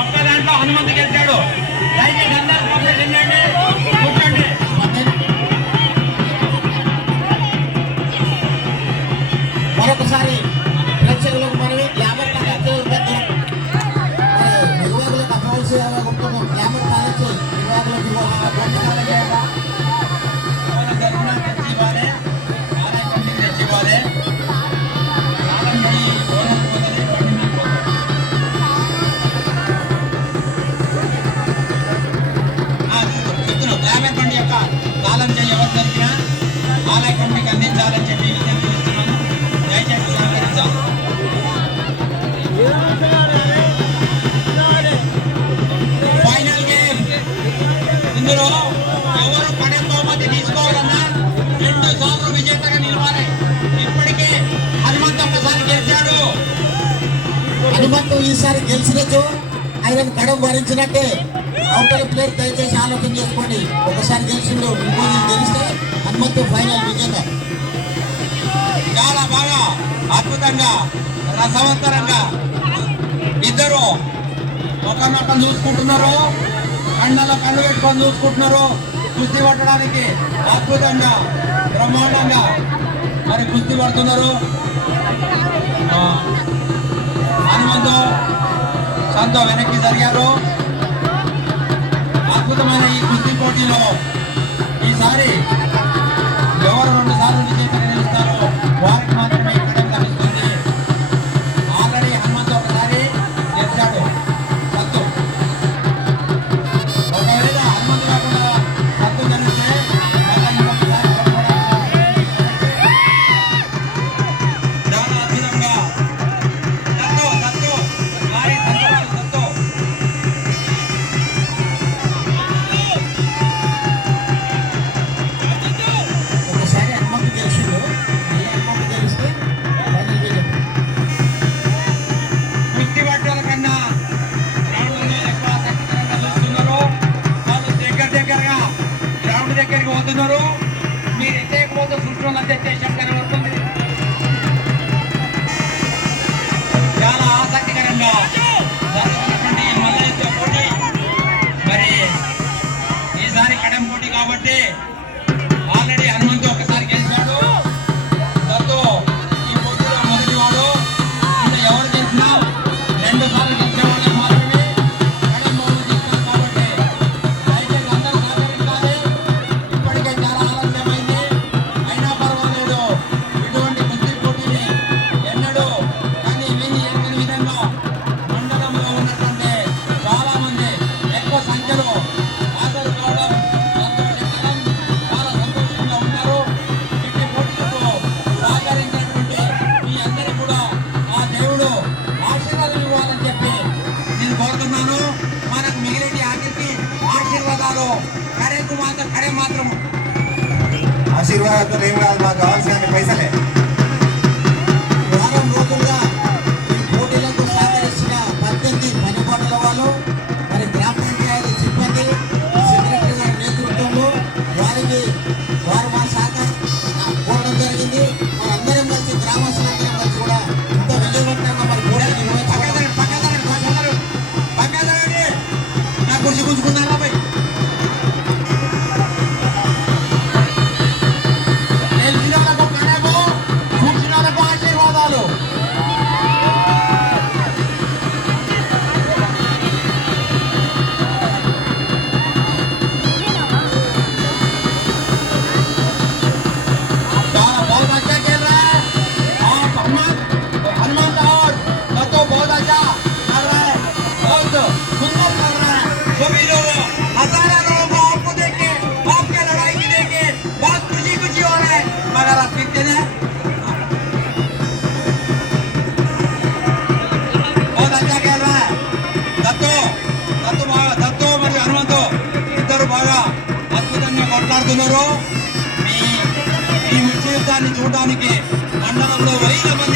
ఒక్క దాంట్లో హనుమంతు గెలిచాడు. దయచేసి అందరూ ఫోకస్ చేయండి, కూర్చోండి. మరొకసారి ప్రేక్షకులకు మనవి గ్లామర్ నిర్వాహకులకు అప్పవలసి ఉంటున్నాం. గ్లామర్ కాలేజ్ నిర్వాహకులకు గ్లామర్ బండి యొక్క కాలం చేయి ఎవరు జరిగినా ఆలయ కమిటీకి అందించాలని చెప్పి విజ్ఞప్తి చేస్తున్నాను. దయచేసి సహకరించాలి. Final game. ఇందులో ఎవరు పడే బహుమతి తీసుకోవాలన్నా 2 సార్లు విజేతగా నిలవాలి. ఇప్పటికే హనుమంతు ఒకసారి గెలిచాడు. హనుమంతు ఈసారి గెలిచినట్టు ఆయన కడం భరించినట్టే. అవతల ప్లేయర్ దయచేసి ఆలోచన చేసుకోండి. ఒకసారి గెలిచిండు, ఇంకోటి గెలిస్తే హనుమంతు ఫైనల్ విజేత. చాలా బాగా అద్భుతంగా రసవంతరంగా ఇద్దరు ఒకరినొకరు చూసుకుంటున్నారు. కళ్ళలో కళ్ళు పెట్టుకొని చూసుకుంటున్నారు. కుస్తీ పట్టడానికి అద్భుతంగా బ్రహ్మాండంగా మరి కుస్తీ పడుతున్నారు. హనుమంతు సంతో వెనక్కి జరిగారు. అద్భుతమైన ఈ కుస్తీ పోటీలో ఈసారి ఎవరు 2 సార్లు విజేతగా నిలుస్తారో వారికి మాత్రమే ఇక్కడ లభిస్తుంది. ఆల్రెడీ హనుమంతు ఒకసారి గెలిచాడు. సత్తు ఒకవేళ హనుమంతు కాకుండా సత్తు గెలిస్తే ఇంకొకసారి చాలా అద్భుతంగా సత్తు వారి సత్తు ఒకసారి హనుమంతు గెలిచిండు, హనుమంతు గెలిస్తే ఫైనల్ విజేత. కుస్తీ పట్టుల కన్నా గ్రౌండ్లో ఎక్కువ ఆసక్తికరంగా చూస్తున్నారు. వాళ్ళు దగ్గరగా గ్రౌండ్ దగ్గరికి పోతున్నారు. మీరు ఎత్తేకపోతే సృష్టిలో తెచ్చేసాం కనబడుతుంది. చాలా ఆసక్తికరంగా జరుగుతున్నటువంటి మల్లయుద్ధ పోటీ. మరి ఈసారి కడం పోటీ కాబట్టి ఆల్రెడీ హనుమంతు ఒకసారి గెలిచాడు. సత్తు ఈ పోటీలో మొదటివాడు. అంటే ఎవరు గెలిచినా 2 సార్లు గెలిచే వాళ్ళకి మాత్రమే కడం బహుమతి ఇస్తారు. కాబట్టి దయచేసి అందరూ సహకరించాలి. ఇప్పటికే చాలా ఆలస్యమైంది, అయినా పర్వాలేదు. ఇటువంటి కుస్తీ పోటీని ఎన్నడూ కానీ విని ఎరగని విధంగా మండలంలో ఉన్నటువంటి చాలా మంది ఎక్కువ సంఖ్యలో హాజరు కావడం సంతోషకరం. చాలా సంతోషంగా ఉన్నారు. ఇట్టి పోటీలకు సహకరించినటువంటి మీ అందరికీ కూడా ఆ దేవుడు ఆశీర్వాదం ఇవ్వాలని చెప్పి నేను కోరుతున్నాను. మనకు మిగిలిన ఆఖరికి ఆశీర్వాదాలు కడే మాత్రం ఆశీర్వాదాలతో ఏం కాదు, మాకు కావాల్సిన పైసలే. వారం రోజులుగా ఈ పోటీలకు సహకరిస్తున్న 18 పనిపాట్ల వాళ్ళు, మరి గ్రామ పంచాయతీ సిబ్బంది, సెక్రటరీ గారి నేతృత్వంలో వారు మా సహకారం కోరడం జరిగింది. మరి అందరం కలిసి గ్రామస్తులందరం కలిసి కూడా ఇంత విజయవంతంగా మరి పోటీలు నిర్వహించుకోవడం. నా కుర్చీ గుంజుకున్నారా భయ్? గెలిచిన వాళ్ళకు కడము, కూర్చున్న వాళ్ళకు ఆశీర్వాదాలు. చాలా बहुत अच्छा खेल रहा है और हनुमंत और सत्तो बहुत अच्छा कर रहा है, बहुत सुंदर कर रहा है. सभी लोग हजारों लोगों को आपको देख के आपके लड़ाई की देख के बहुत खुशी हो रहा है. मगर आप देखते हैं बहुत अच्छा खेल रहा है. సత్తు మరియు హనుమంతు ఇద్దరు బాగా అద్భుతంగా కొట్లాడుతున్నారు. ఈ ముఖ్య యుద్ధాన్ని చూడడానికి మండలంలో 1000 మంది